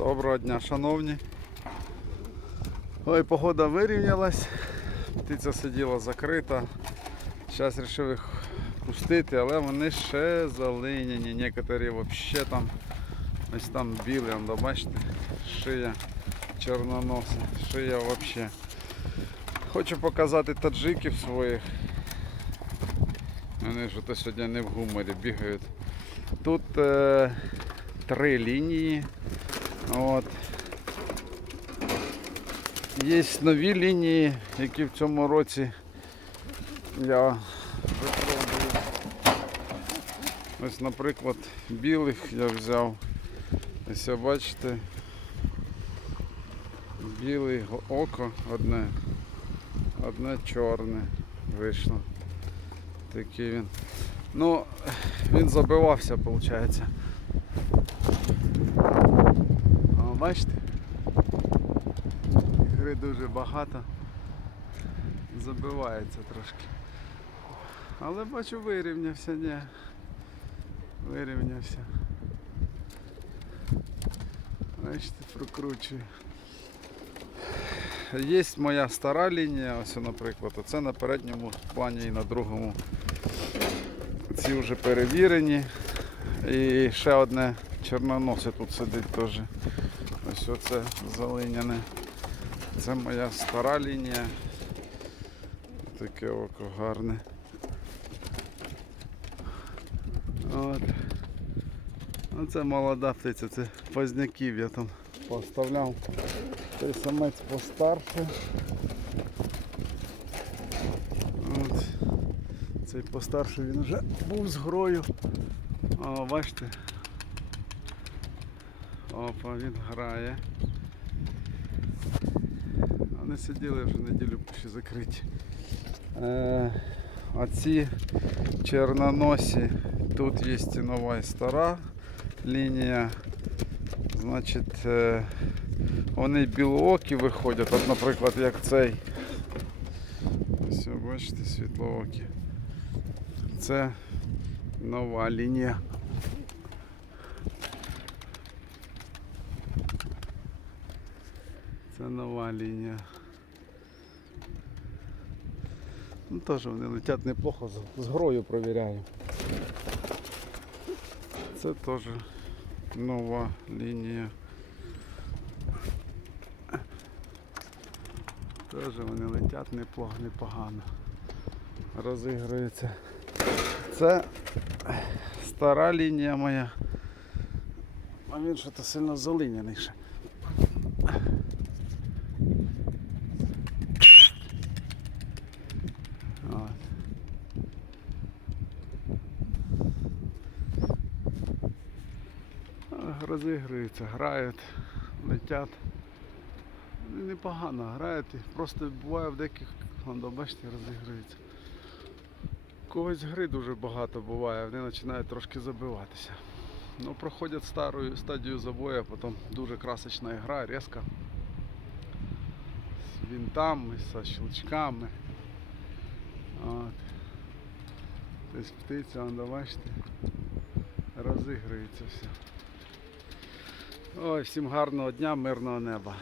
Доброго дня, шановні. Ой, погода вирівнялась. Птиця сиділа закрита. Зараз вирішив їх пустити, але вони ще залиняні. Некоторі взагалі там ось там білі, да, бачите, шия чорноноси, шия взагалі. Хочу показати таджиків своїх. Вони ж ото сьогодні не в гуморі бігають. Тут е, три лінії. От. Є нові лінії, які в цьому році я випробую. Ось, наприклад, білих я взяв. Ось бачите. Білий око одне, одне чорне вийшло. Такий він. Ну, він забивався, виходить. Бачите? Гри дуже багато. Забивається трошки. Але бачу вирівнявся, ні. Вирівнявся. Бачите, прокручую. Є моя стара лінія, ось, наприклад, оце на передньому плані і на другому. Ці вже перевірені. І ще одне чорноносе тут сидить теж. Ось оце залиняне. Це моя стара лінія. Таке око гарне. От. Оце молода птиця, це поздняків я там поставляв. Цей самець постарше. От. Цей постарше він вже був з грою. О, бачите. Опа, він грає. Вони сиділи вже неділю ще закриті. Е, а ці чорноносі, тут є нова і стара лінія. Значить, е, вони білоокі виходять, от, наприклад, як цей. Ось, бачите, світлоокі. Це нова лінія. Це нова лінія. Ну теж вони летять неплохо, з, грою провіряю. Це теж нова лінія. Теж вони летять неплохо, непогано. Розігруються. Це стара лінія моя. А він що-то сильно залиняний ще. От. А, Розігруються, грають, летять. Непогано грають, просто буває в деяких, бачите, розігруються. Когось гри дуже багато буває, вони починають трошки забиватися. Ну, проходять стару стадію забою, потім дуже красочна гра, різка. З вінтами, з щелчками. От. Тобто птиця, бачите, розігрується все. Ой, всім гарного дня, мирного неба.